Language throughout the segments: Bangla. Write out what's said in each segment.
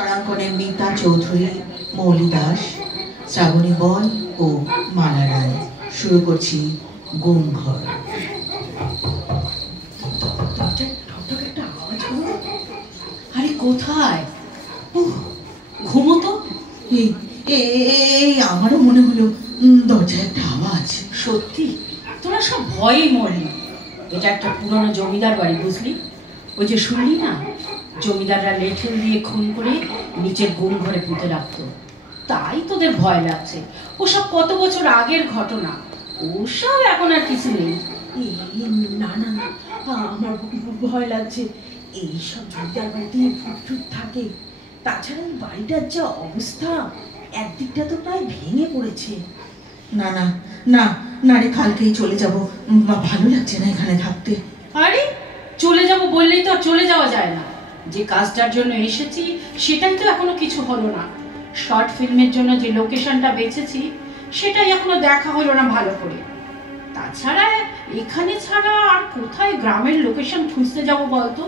পাড়াঙ্কনের মিতা চৌধুরী, মৌলি দাস, শ্রাবণী বল ও মালা রায়। শুরু করছি গুম ঘর। আরে কোথায়? ঘুমোতো। এই আমারও মনে হলো দরজায় একটা আওয়াজ। সত্যি তোরা সব ভয়ে মরলি। এটা একটা পুরনো জমিদার বাড়ি, বুঝলি? ওই যে শুনলি না, জমিদাররা লেঠেল দিয়ে খুন করে নিচের গুম ঘরে পুঁতে রাখতো। তাই তোদের ভয় লাগছে। ওসব কত বছর আগের ঘটনা, ওসব এখন আর কিছু নেই। না না না, আমার ভয় লাগছে। এইসব জমিদার বাড়িতে ভূত থাকে। তাছাড়া এই বাড়িটার যা অবস্থা, একদিকটা তো প্রায় ভেঙে পড়েছে। না না না না রে, কালকেই চলে যাব। ভালো লাগছে না এখানে থাকতে। আরে চলে যাব বললেই তো আর চলে যাওয়া যায় না। যে কাজটার জন্য এসেছি সেটাই তো এখনো কিছু হলো না। শর্ট ফিল্মের জন্য যে লোকেশনটা বেছেছি সেটাই এখনো দেখা হলো না ভালো করে। তাছাড়া এখানে ছাড়া আর কোথায় গ্রামের লোকেশন খুঁজতে যাব বলতো?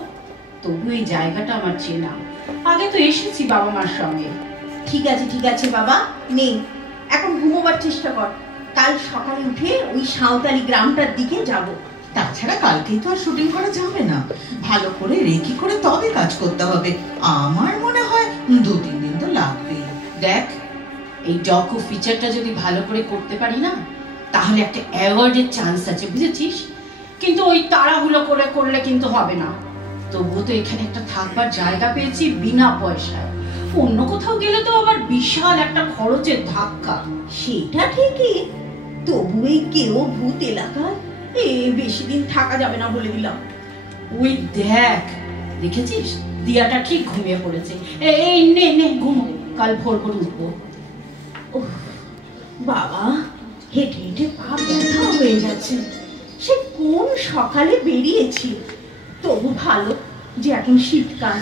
তবু এই জায়গাটা আমার চেনা, আগে তো এসেছি বাবা মার সঙ্গে। ঠিক আছে বাবা, নেই, এখন ঘুমোবার চেষ্টা কর। কাল সকালে উঠে ওই সাঁওতালি গ্রামটার দিকে যাব। তাছাড়া কালকেই তো আর শুটিং করা যাবে না। ভালো করে রেকি করে তবে কাজ করতে হবে। আমার মনে হয় 2-3 দিন তো লাগবে। দেখ, এই ডকু ফিচারটা যদি ভালো করে করতে পারি না, তাহলে একটা অ্যাওয়ার্ডের চান্স আছে, বুঝেছিস? কিন্তু ওই তাড়াহুড়ো করে করলে কিন্তু হবে না। তবুও তো এখানে একটা থাকবার জায়গা পেয়েছি বিনা পয়সায়। অন্য কোথাও গেলে তো আবার বিশাল একটা খরচের ধাক্কা। সেটা ঠিকই, তবু এই কেউ ভূত এলাকায় বেশি দিন থাকা যাবে না বলে দিলাম। ওই দেখ, দেখেছিস দিয়াটা ঠিক ঘুমিয়ে পড়েছে। এই নে নে ঘুমো, কাল ভোর করে উঠবো। বাবা, হেঁটে হেঁটে পা ব্যথা হয়ে যাচ্ছে। সে কোন সকালে বেরিয়েছি। তবু ভালো যে এখন শীতকাল।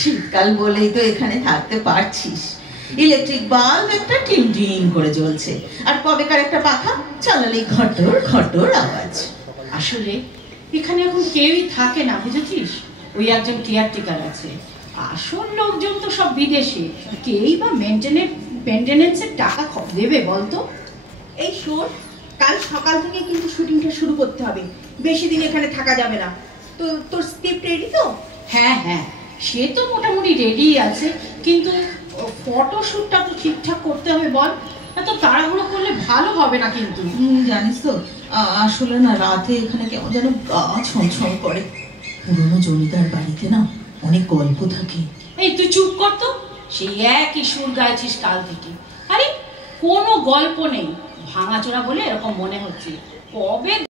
শীতকাল বলেই তো এখানে থাকতে পারছিস। ইলেকট্রিক বাল্ব একটা টিম টিম করে জ্বলছে, আর কবেকার একটা পাখা চালালেই ঘটর ঘটর আওয়াজ। আসলে এখানে এখন কেউই থাকে না, বুঝেছিস? ওই একজন কেয়ারটেকার আছে। আসল লোকজন তো সব বিদেশে। কেই বা মেনটেনেন্সের টাকা দেবে বলতো? এই শোন, কাল সকাল থেকে কিন্তু শুটিংটা শুরু করতে হবে। বেশি দিন এখানে থাকা যাবে না। তো তোর স্ক্রিপ্ট রেডি তো? হ্যাঁ হ্যাঁ, সে তো মোটামুটি রেডি আছে, কিন্তু ফটোশুটটা তো ঠিকঠাক করতে হবে। বল, এত তাড়াহুড়ো করলে ভালো হবে না কিন্তু। জানিস তো, আসলে না রাতে এখানে কেমন যেন গা ছমছম করে। পুরোনো জমিদার বাড়িতে না অনেক গল্প থাকে। এই তুই চুপ কর তো, সেই একই সুর গাইছিস কাল থেকে। আরে কোনো গল্প নেই, ভাঙাচোরা বলে এরকম মনে হচ্ছে। কবে